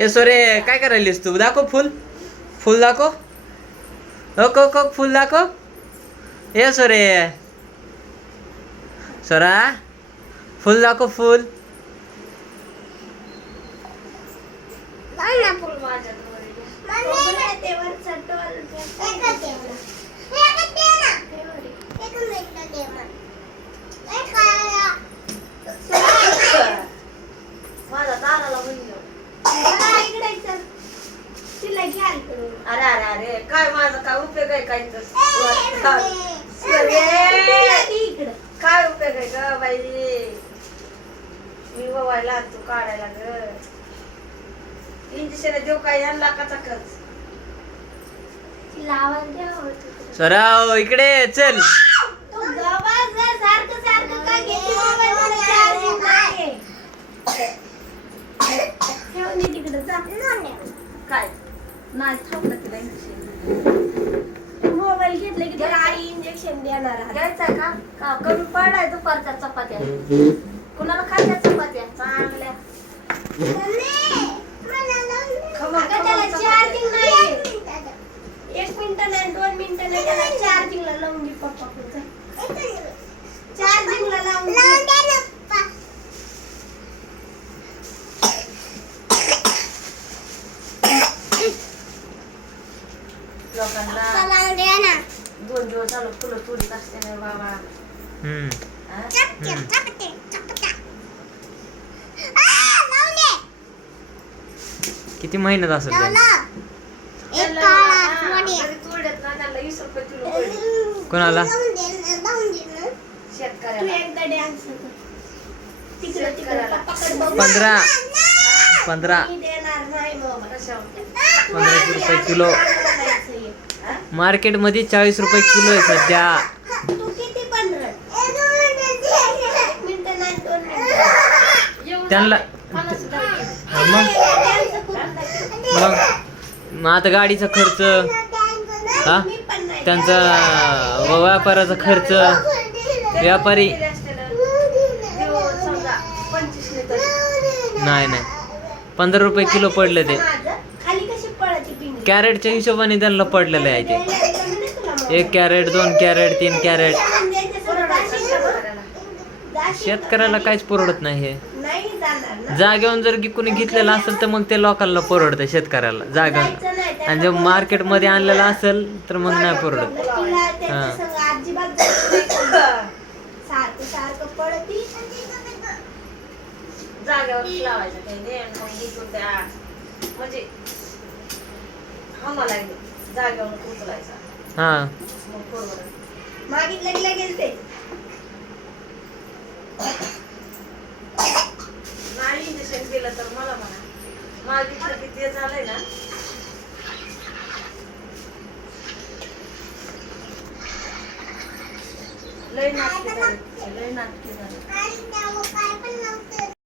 ए सोरे काय करायलीस तू? दाखव फुल. फुल दाखव. हो को को फुल दाखव. ए सोरे. सोरा फुल दाखव फुल. माझा अरे अरे अरे काय माझा काय उपयोग आहे काय काय उपयोग आहे ग बाई? मी ववायला तू काढायला ग. इंजेक्शन देऊ काय यांना कचा खर्च? सोरा ओ, इकडे चल. काय? नाही थांबलं तिला इंजेक्शन मोबाईल घेतले की त्याला आई इंजेक्शन देणार आहे. का? का कमी पडाय दुपारच्या चपात्या? कुणाला खायच्या चपात्या? चांगल्या त्याला चार्जिंग नाही एक मिनिट नाही दोन मिनिट नाही त्याला चार्जिंगला लावून दे पप्पा चार्जिंगला लावून दे. लोकांना दोन दिवस झालं फुलं तोडीत असते नाही बाबा हम्म हा? किती मेहनत असेल त्यांची? त्यांना हा, जरी तोडत ना त्यांना वीस रुपये किलो पडले कोणाला तू शेतकऱ्याला एकदा dance कर. तिकडं तिकडं शेतकऱ्याला. पप्पाकडे बघ. पंधरा पंधरा मी देणार नाही मोबाईल. कशावर पंधराशे रुपये किलो म्हणायचं आहे. हा? मार्केटमध्ये चाळीस रुपये किलो आहे सध्या त्यांना मग. मग मग आता गाडीचा खर्च हा. त्यांचा व्यापाराचा खर्च व्यापारी. नाही नाही पंधरा रुपये किलो पडलं ते कॅरेटच्या हिशोबाने त्यांना पडलेलं आहे ते? एक कॅरेट दोन कॅरेट तीन कॅरेट. शेतकऱ्याला. काहीच परवडत नाही हे. नाही जाणार ना. जागेवरून जर की कोणी घेतलेलं असेल तर मग ते लोकांना परवडतं शेतकऱ्याला. जागा आणि जर मार्केटमध्ये आणलेलं असेल तर मग नाही परवडत. हा. जागेवर लावायचं काही म्हणजे आम्हाला जागेवर उचलायचा. हा. मग परवडत मागितलं की लगेच ते. नाही इंजेक्शन दिलं तर मला म्हणा. मागितलं की ते झालंय ना. लय नाटके झाले. लय नाटके झाले.